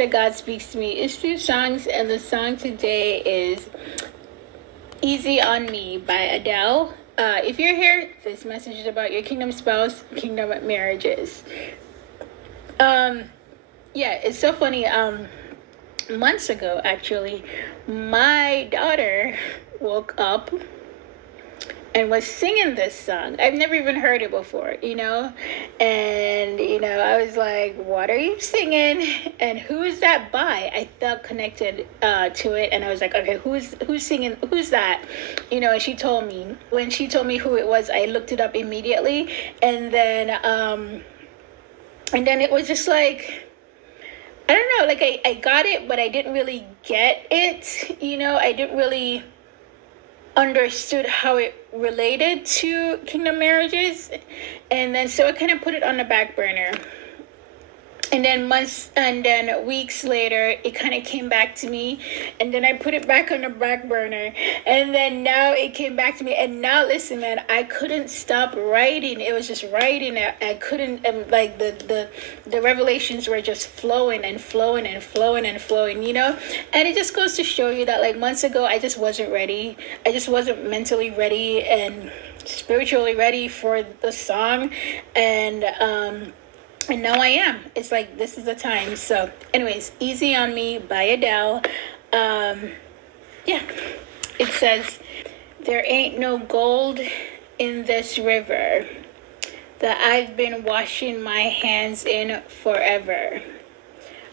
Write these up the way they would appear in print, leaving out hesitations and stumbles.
that God speaks to me. It's two songs, and the song today is Easy on Me by Adele. If you're here, this message is about your kingdom spouse, kingdom marriages. Yeah, it's so funny. Months ago, actually, my daughter woke up and was singing this song. I've never even heard it before, and I was like, what are you singing, and who is that by? I felt connected to it, and I was like, okay, who's singing, who's that, and she told me. When she told me who it was, I looked it up immediately, and then it was just like, I don't know, like I got it, but I didn't really get it, I didn't really understood how it related to kingdom marriages, and then so I kind of put it on the back burner, and then weeks later it kind of came back to me, and then I put it back on the back burner, and then now it came back to me, and now listen, man, I couldn't stop writing. It was just writing. I couldn't, like the revelations were just flowing and flowing and flowing and flowing, and it just goes to show you that, like, months ago I just wasn't ready. I just wasn't mentally ready and spiritually ready for the song, and now I am. It's like, this is the time. So anyways, Easy on Me by Adele. Yeah, it says, there ain't no gold in this river that I've been washing my hands in forever.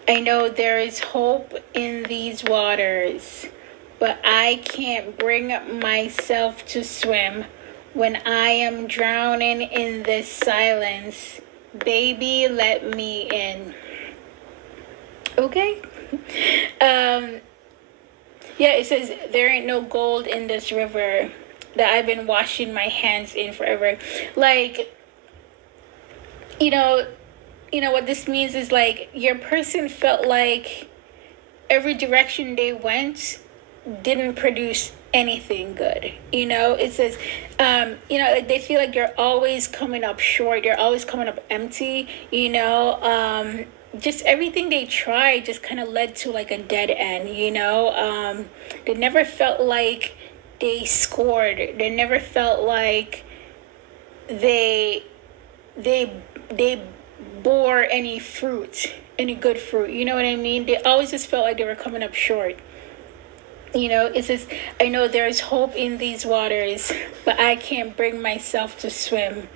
I know there is hope in these waters, but I can't bring myself to swim when I am drowning in this silence. Baby, let me in. Okay. Yeah, it says, there ain't no gold in this river that I've been washing my hands in forever. Like, what this means is, like, your person felt like every direction they went didn't produce anything good. It says, like, they feel like you're always coming up short, you're always coming up empty, just everything they tried just kind of led to like a dead end. They never felt like they scored. They never felt like they bore any fruit, any good fruit. You know what I mean? They always just felt like they were coming up short. It says, I know there's hope in these waters, but I can't bring myself to swim.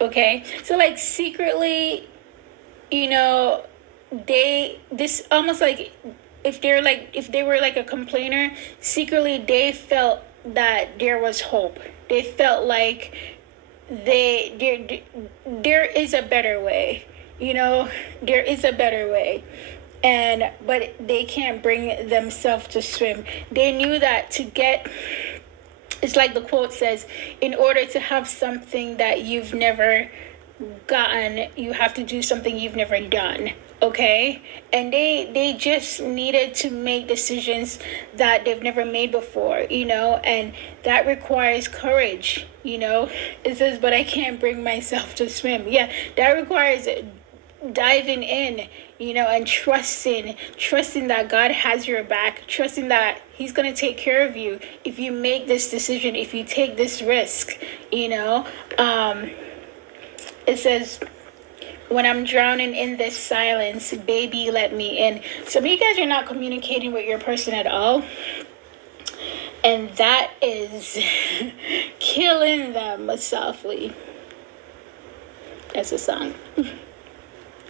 Okay? So, like, secretly, this almost like, if they were like a complainer, secretly they felt that there was hope. They felt like there is a better way. There is a better way. But they can't bring themselves to swim. They knew that it's like the quote says, in order to have something that you've never gotten, you have to do something you've never done. Okay? And they just needed to make decisions that they've never made before, and that requires courage. It says, but I can't bring myself to swim. Yeah, that requires diving in, and trusting that God has your back, trusting that he's going to take care of you if you make this decision, if you take this risk. It says, when I'm drowning in this silence, baby, let me in. Some of you guys are not communicating with your person at all, and that is killing them softly. That's a song.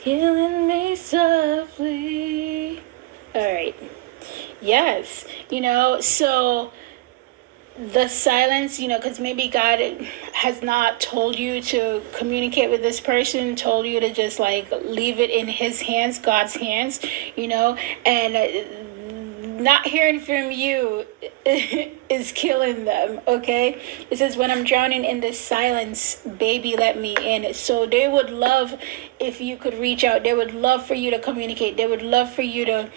Killing me softly. All right. Yes. So the silence, because maybe God has not told you to communicate with this person, told you to just like leave it in his hands, God's hands, and not hearing from you is killing them. Okay, it says, when I'm drowning in this silence, baby, let me in. So they would love if you could reach out. They would love for you to communicate. They would love for you to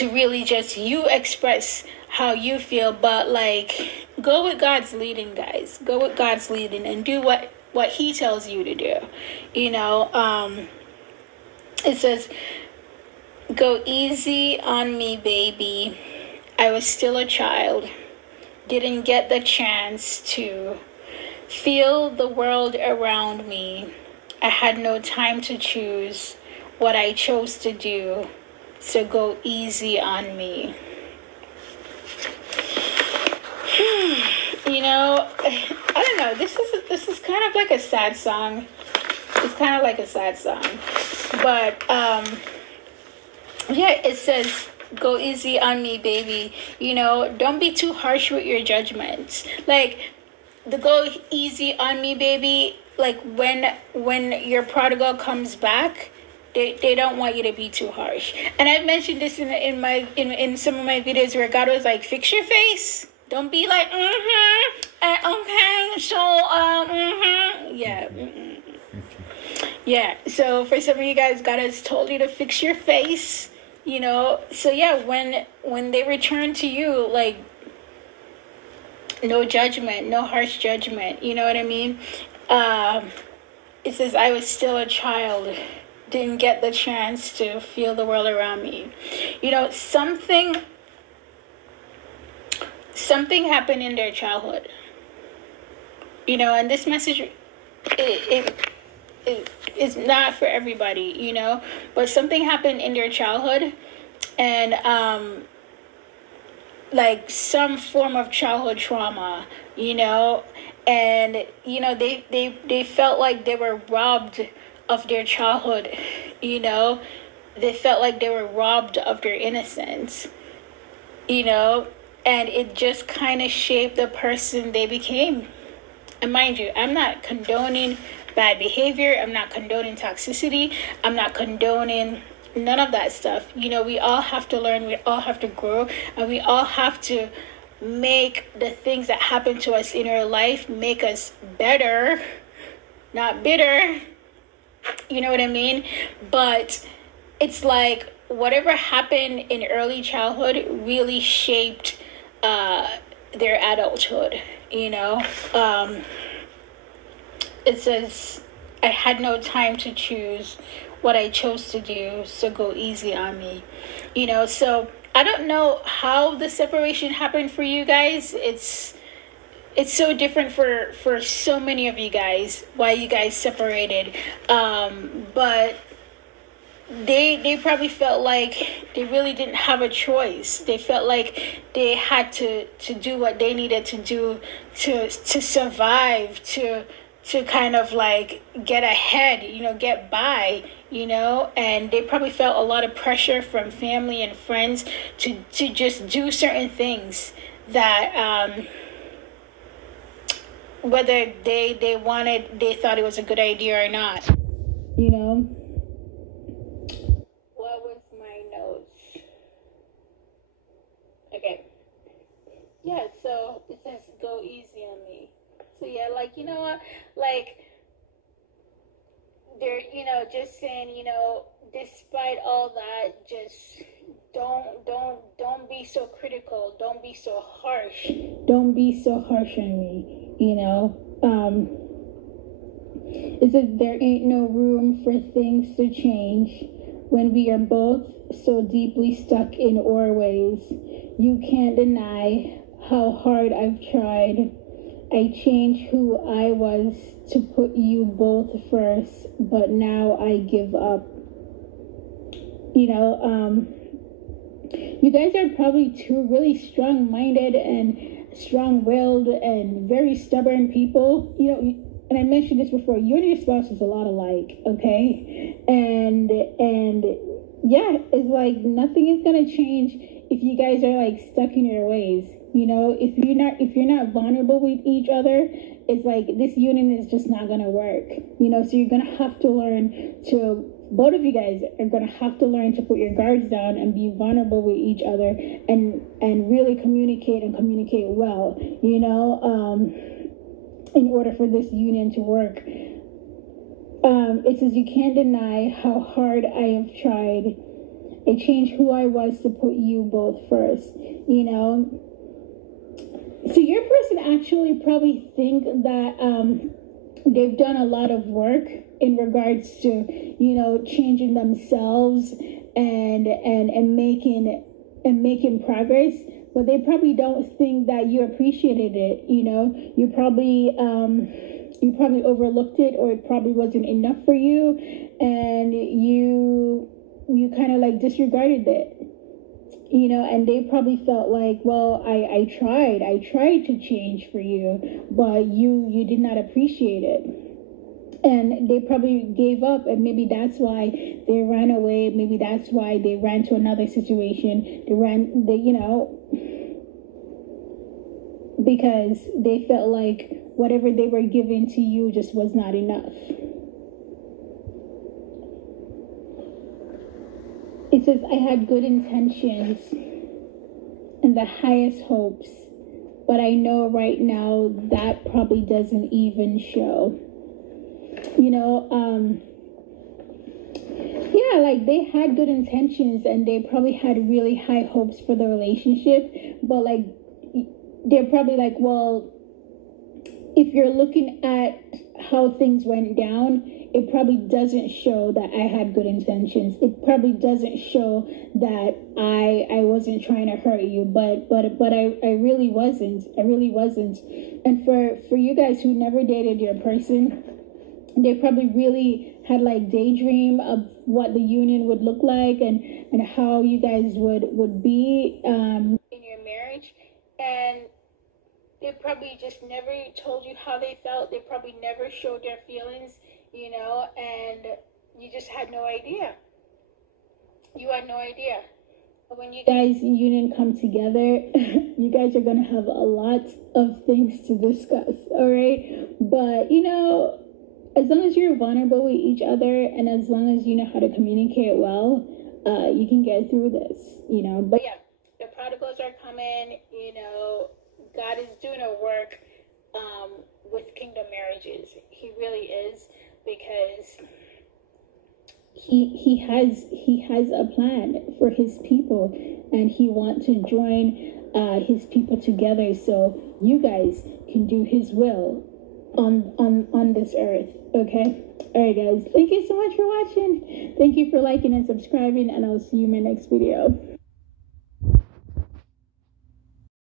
really just you express how you feel, but like, go with God's leading, guys. Go with God's leading and do what he tells you to do. It says, Go easy on me, baby. I was still a child. Didn't get the chance to feel the world around me. I had no time to choose what I chose to do. So go easy on me. You know, I don't know. This is kind of like a sad song. It's kind of like a sad song, but yeah, it says, "Go easy on me, baby." You know, don't be too harsh with your judgments. Like the "go easy on me, baby." Like when your prodigal comes back, they don't want you to be too harsh. And I've mentioned this in some of my videos where God was like, "Fix your face. Don't be like, okay, so, yeah, yeah." So for some of you guys, God has told you to fix your face, you know. So yeah, when they return to you, like, no judgment, no harsh judgment. You know what I mean? It says, "I was still a child, didn't get the chance to feel the world around me." You know, something happened in their childhood. You know, and this message, it is not for everybody, you know, but something happened in their childhood, and like some form of childhood trauma, you know, and you know they felt like they were robbed of their childhood, you know. They felt like they were robbed of their innocence, you know, and it just kind of shaped the person they became. And mind you, I'm not condoning bad behavior. I'm not condoning toxicity. I'm not condoning none of that stuff. You know, we all have to learn. We all have to grow. And we all have to make the things that happen to us in our life make us better, not bitter. You know what I mean? But it's like whatever happened in early childhood really shaped their adulthood, you know. It says, "I had no time to choose what I chose to do, so go easy on me." You know, so I don't know how the separation happened for you guys. It's so different for so many of you guys, why you guys separated. But they probably felt like they really didn't have a choice. They felt like they had to do what they needed to do to survive, to kind of like get ahead, you know, get by, you know. And they probably felt a lot of pressure from family and friends to just do certain things that whether they thought it was a good idea or not, you know. What was my notes? Okay. Yeah, so it says, "Go easy on me." So yeah, like, you know what, like they're, you know, just saying, you know, despite all that, just don't be so critical. Don't be so harsh. Don't be so harsh on me, you know. It says, "There ain't no room for things to change when we are both so deeply stuck in our ways. You can't deny how hard I've tried. I changed who I was to put you both first, but now I give up." You know, you guys are probably two really strong-minded and strong-willed and very stubborn people. You know, and I mentioned this before, you and your spouse is a lot alike, okay? And yeah, it's like nothing is gonna change if you guys are like stuck in your ways. You know, if you're not vulnerable with each other, it's like this union is just not gonna work. You know, so you're gonna have to learn to, both of you guys are gonna have to learn to put your guards down and be vulnerable with each other and really communicate and communicate well. You know, in order for this union to work. It says, "You can't deny how hard I have tried. I changed who I was to put you both first." You know, so your person actually probably think that they've done a lot of work in regards to, you know, changing themselves and making progress, but they probably don't think that you appreciated it. You probably overlooked it, or it probably wasn't enough for you, and you kind of like disregarded it. And they probably felt like, well, I tried to change for you, but you did not appreciate it. And they probably gave up, and maybe that's why they ran away. Maybe that's why they ran to another situation. Because they felt like whatever they were giving to you just was not enough. It says, I had good intentions and the highest hopes, but I know right now that probably doesn't even show. Like they had good intentions and they probably had really high hopes for the relationship, but like they're probably like, well, if you're looking at how things went down, it probably doesn't show that I had good intentions. It probably doesn't show that I wasn't trying to hurt you, but I really wasn't. I really wasn't. And for you guys who never dated your person, they probably really had like daydream of what the union would look like and how you guys would be in your marriage, and they probably just never told you how they felt. They probably never showed their feelings, and you just had no idea. You had no idea. When you guys union come together, you guys are going to have a lot of things to discuss, all right? But, as long as you're vulnerable with each other and as long as you know how to communicate well, you can get through this, But yeah, the prodigals are coming, God is doing a work with kingdom marriages. He really is, because he has a plan for his people, and he wants to join his people together so you guys can do his will on this earth. Okay, all right guys, thank you so much for watching. Thank you for liking and subscribing, and I'll see you in my next video.